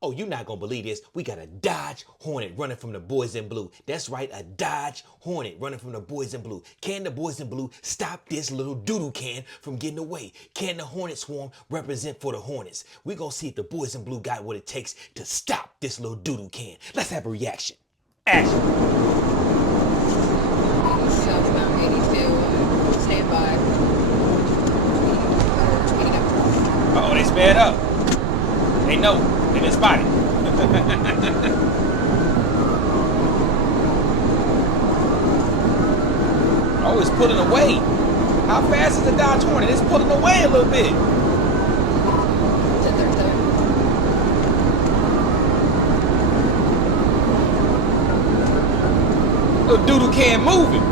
Oh, you're not gonna believe this. We got a Dodge Hornet running from the boys in blue. That's right, a Dodge Hornet running from the boys in blue. Can the boys in blue stop this little doodoo can from getting away? Can the Hornet swarm represent for the Hornets? We're gonna see if the boys in blue got what it takes to stop this little doodoo can. Let's have a reaction. Action. Southbound 82, stand by. Uh-oh, they sped up. They know. They been spotted. Oh, it's pulling away. How fast is the Dodge Hornet? It's pulling away a little bit. Little doodle can moving.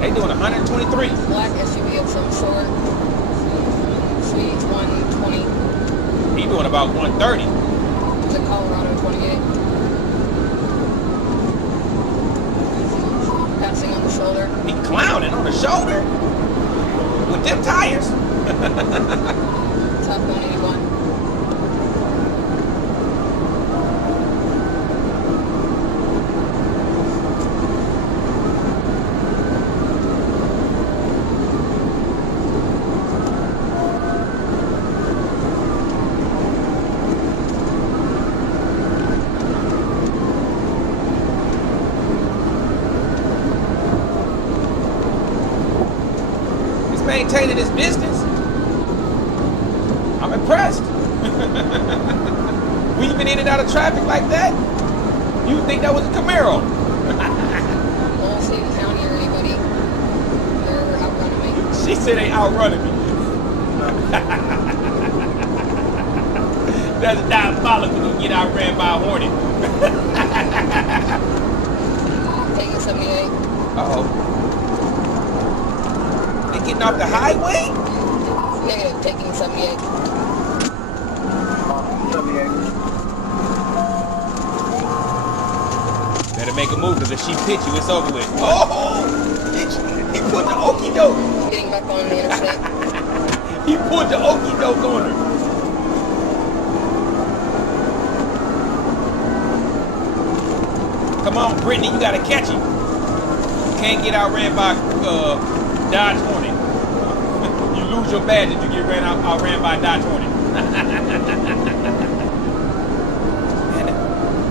They doing 123. Black SUV of some sort. Speeds 120. He doing about 130. The Colorado 28. Passing on the shoulder. He clowning on the shoulder with them tires. Southbound 81. Maintaining his business. I'm impressed. Weaving in and out of traffic like that? You think that was a Camaro? Won't see the county or anybody. They're outrunning me. She said they outrunning me. That's diabolical to get outran by a Hornet. Taking 78. Uh-oh. Getting off the highway? Negative, taking 78. 78. Better make a move, because if she pitch you, it's over with. Oh! He put the okie doke. Getting back on the interstate. He put the okie doke on her. Come on, Brittany, you gotta catch him. You can't get outran by Dodge Hornet. You lose your badge if you get outran by Dodge Hornet.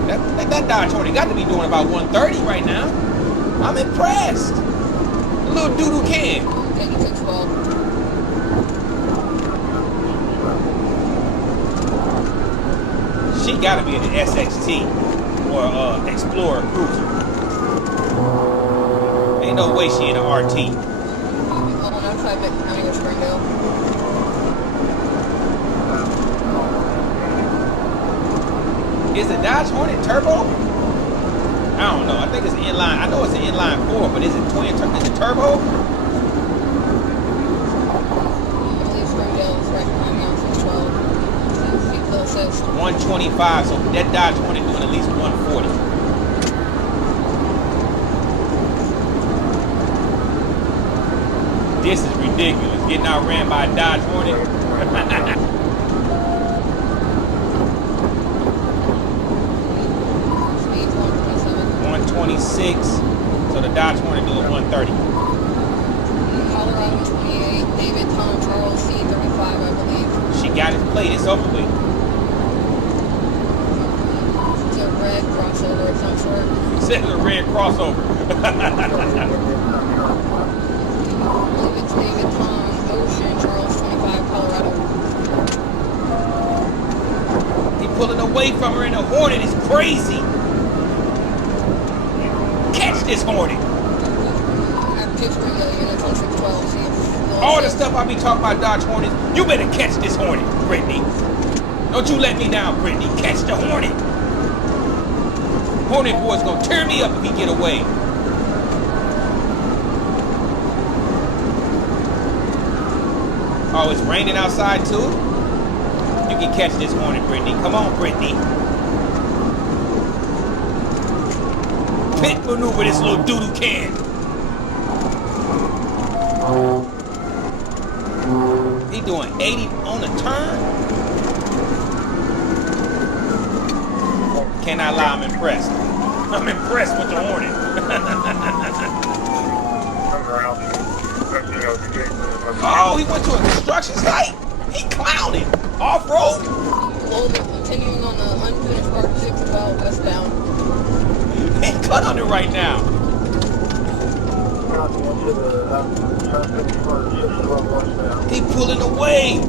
Man, that Dodge Hornet got to be doing about 130 right now. I'm impressed. A little doodoo can. Taking 612. She got to be in the SXT or Explorer Cruiser. Ain't no way she in an RT. County of Springdale. Is the Dodge Hornet turbo? I don't know. I think it's inline. I know it's an inline 4, but is it twin? Is it turbo? I believe Springdale is right behind me on 612. 125. So that Dodge Hornet doing at least 140. This is ridiculous. Getting outran by a Dodge Hornet. 126. So the Dodge Hornet doing 130. Colorado 28. David Tom Charles C35, I believe. She got his plate. It's over with. It's a red crossover of some sort. He said it's a red crossover. David Tom Ocean Charles 25 Colorado. He pulling away from her in a Hornet. It's crazy. Catch this Hornet. Active Springdale units on 612. All the stuff I be talking about Dodge Hornets, you better catch this Hornet, Brittany. Don't you let me down, Brittany. Catch the Hornet. Hornet boy's gonna tear me up if he get away. Oh, it's raining outside too? You can catch this Hornet, Brittany. Come on, Brittany. Pit maneuver this little doodoo can. doing 80 on a turn? Cannot lie, I'm impressed. I'm impressed with the Hornet. Oh, he went to a construction site? He clowning. Off-road? Well, they're continuing on the unfinished part 6 about westbound. He cut on it right now. He pulling away.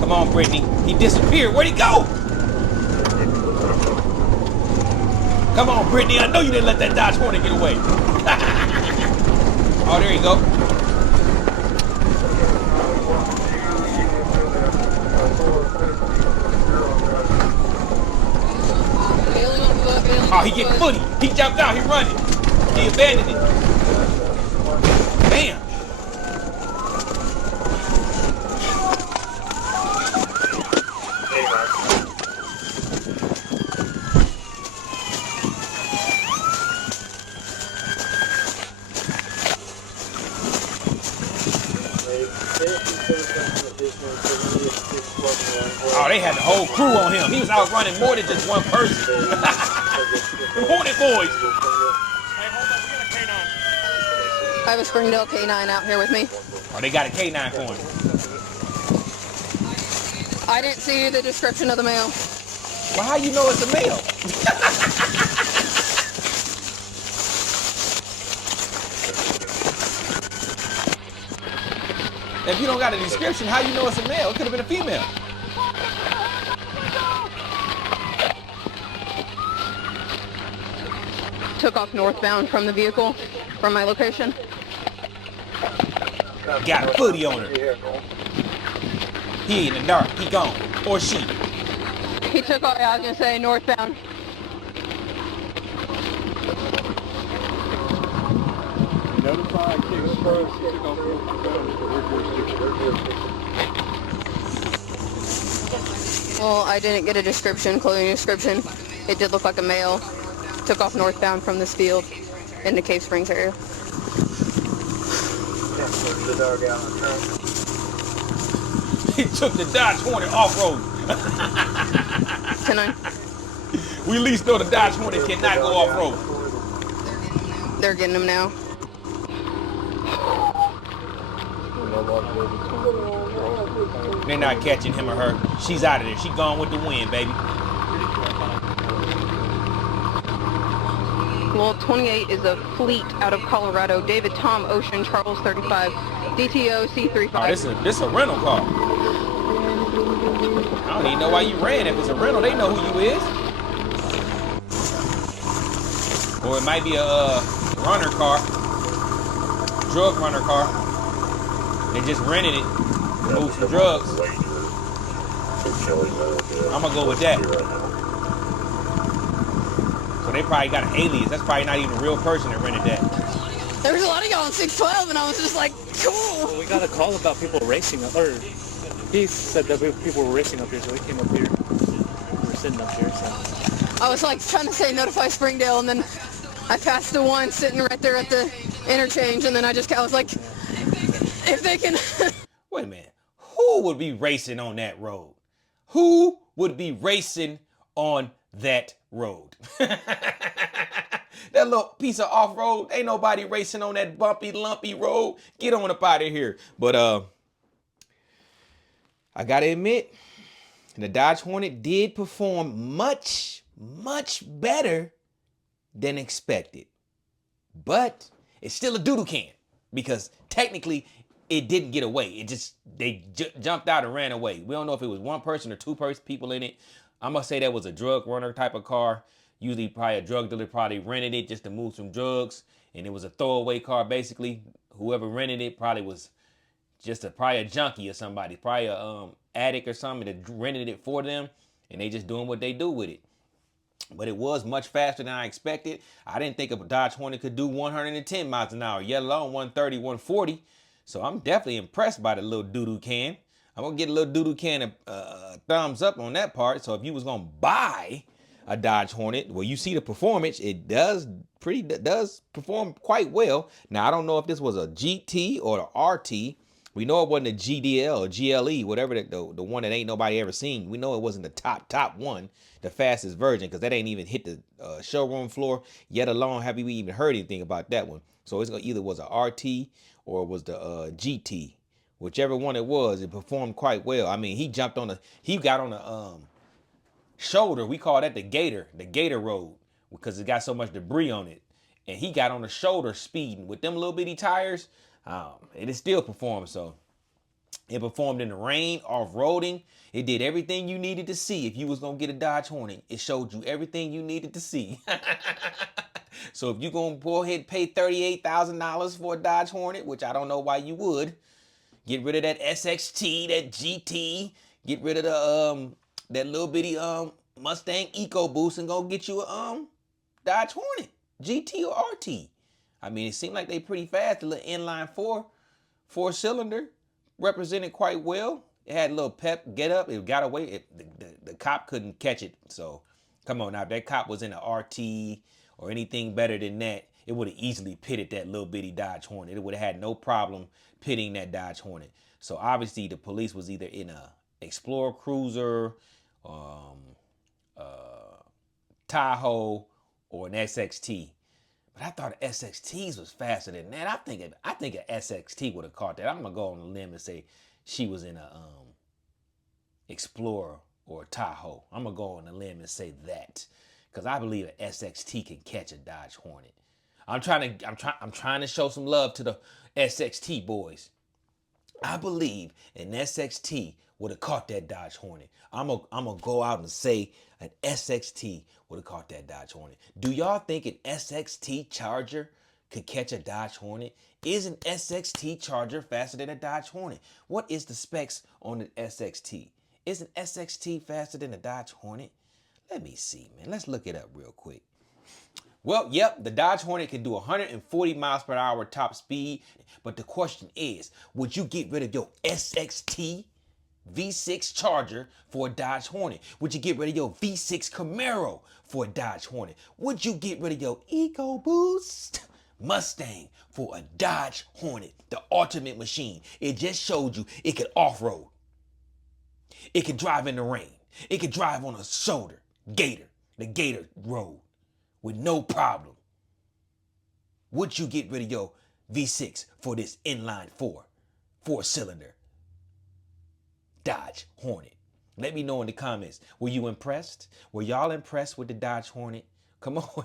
Come on, Brittany. He disappeared. Where'd he go? Come on, Brittany. I know you didn't let that Dodge Hornet get away. Oh, there you go. Oh, he getting footy. He jumped out. He running. He abandoned it. Bam. Oh, they had the whole crew on him. He was out running more than just one person. The Hornet boys. Hey, hold on. We got a K9. I have a Springdale K9 out here with me. Oh, they got a K9 for him. I didn't see the description of the male. Well, how you know it's a male? If you don't got a description, how you know it's a male? It could have been a female. Took off northbound from the vehicle, from my location. Got a footy on her. He in the dark. He gone. Or she. He took off, I was going to say, northbound. Notify Well, I didn't get a description, clothing description. It did look like a male. Took off northbound from this field in the Cave Springs area. He took the Dodge Hornet off-road. 10-9. We at least know the Dodge Hornet cannot go off-road. They're getting him now. They're not catching him or her. She's out of there. She gone with the wind, baby. Well, 28 is a fleet out of Colorado. David Tom Ocean, Charles 35, DTO C35. Oh, this is a rental car. I don't even know why you ran. If it's a rental, they know who you is. Or it might be a runner car. Drug runner car. They just rented it to move some drugs. I'm gonna go with that. So they probably got an alias. That's probably not even a real person that rented that. There was a lot of y'all on 612, and I was just like, cool. Well, we got a call about people racing up, or he said that people were racing up here, so we came up here. We were sitting up here, so. I was like trying to say notify Springdale, and then I passed the one sitting right there at the interchange, and then I was like, if they can. Wait a minute. Who would be racing on that road? Who would be racing on that road? That little piece of off-road, ain't nobody racing on that bumpy, lumpy road. Get on up out of here. But I gotta admit, the Dodge Hornet did perform much, much better than expected. But it's still a doodle can, because technically it didn't get away. They jumped out and ran away. We don't know if it was one person or two people in it. I'm gonna say that was a drug runner type of car. Usually probably a drug dealer probably rented it just to move some drugs. And it was a throwaway car, basically. Whoever rented it probably was just probably a junkie or somebody. Probably a addict or something that rented it for them. And they just doing what they do with it. But it was much faster than I expected. I didn't think a Dodge Hornet could do 110 miles an hour, yet alone 130, 140. So I'm definitely impressed by the little doo-doo can. I'm going to get a little doo-doo can a thumbs up on that part. So if you was going to buy a Dodge Hornet. Well, you see the performance, it does perform quite well. Now, I don't know if this was a GT or the RT. We know it wasn't a GDL or GLE, whatever the one that ain't nobody ever seen. We know it wasn't the top one, the fastest version, because that ain't even hit the showroom floor, yet alone have we even heard anything about that one. So it's either was a RT or it was the GT. Whichever one it was, it performed quite well. I mean, he got on the shoulder. We call that the gator road, because it got so much debris on it. And he got on the shoulder speeding with them little bitty tires. It still performed. So it performed in the rain, off-roading. It did everything you needed to see. If you was going to get a Dodge Hornet, it showed you everything you needed to see. So if you're going to go ahead and pay $38,000 for a Dodge Hornet, which I don't know why you would, get rid of that SXT, that GT, get rid of the that little bitty Mustang EcoBoost and go get you a Dodge Hornet, GT or RT. I mean, it seemed like they pretty fast. The little inline four-cylinder represented quite well. It had a little pep, get up. It got away. The cop couldn't catch it. So, come on now. If that cop was in an RT or anything better than that, it would have easily pitted that little bitty Dodge Hornet. It would have had no problem pitting that Dodge Hornet. So, obviously, the police was either in a Explorer Cruiser, Tahoe, or an SXT. But I thought SXTs was faster than that. I think an SXT would have caught that. I'm gonna go on a limb and say she was in a Explorer or a Tahoe. I'm gonna go on a limb and say that, because I believe an SXT can catch a Dodge Hornet. I'm trying to show some love to the SXT boys. I believe an SXT would have caught that Dodge Hornet. I'm gonna go out and say an SXT would have caught that Dodge Hornet. Do y'all think an SXT Charger could catch a Dodge Hornet? Is an SXT Charger faster than a Dodge Hornet? What is the specs on an SXT? Is an SXT faster than a Dodge Hornet? Let me see, man. Let's look it up real quick. Well, yep, the Dodge Hornet can do 140 miles per hour top speed. But the question is, would you get rid of your SXT V6 Charger for a Dodge Hornet? Would you get rid of your V6 Camaro for a Dodge Hornet? Would you get rid of your EcoBoost Mustang for a Dodge Hornet? The ultimate machine. It just showed you it could off-road. It could drive in the rain. It could drive on a shoulder, the gator road, with no problem. Would you get rid of your V6 for this inline four-cylinder Dodge Hornet? Let me know in the comments. Were you impressed? Were y'all impressed with the Dodge Hornet? Come on.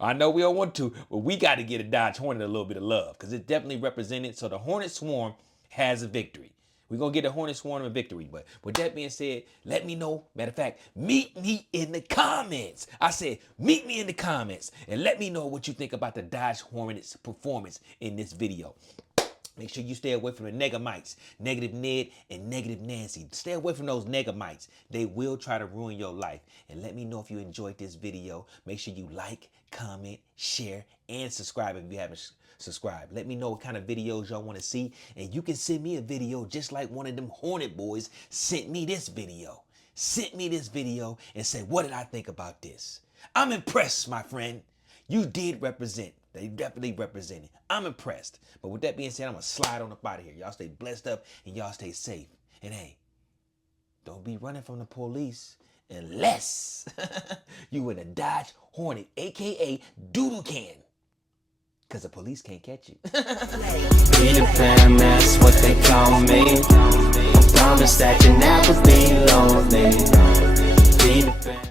I know we don't want to, but we got to get a Dodge Hornet a little bit of love, because it's definitely represented. So the Hornet Swarm has a victory. We're going to get a Hornet Swarm a victory. But with that being said, let me know. Matter of fact, meet me in the comments. I said, meet me in the comments and let me know what you think about the Dodge Hornet's performance in this video. Make sure you stay away from the Negamites, Negative Ned and Negative Nancy. Stay away from those Negamites. They will try to ruin your life. And let me know if you enjoyed this video. Make sure you like, comment, share, and subscribe if you haven't subscribed. Let me know what kind of videos y'all want to see. And you can send me a video just like one of them Hornet boys sent me this video. Sent me this video and say, what did I think about this? I'm impressed, my friend. You did represent. They definitely represented. I'm impressed. But with that being said, I'm going to slide on up out of here. Y'all stay blessed up and y'all stay safe. And hey, don't be running from the police unless you in a Dodge Hornet, a.k.a. doodle can. Because the police can't catch you. Be the fan, that's what they call me. I promise that you'll never be lonely. Be the fan.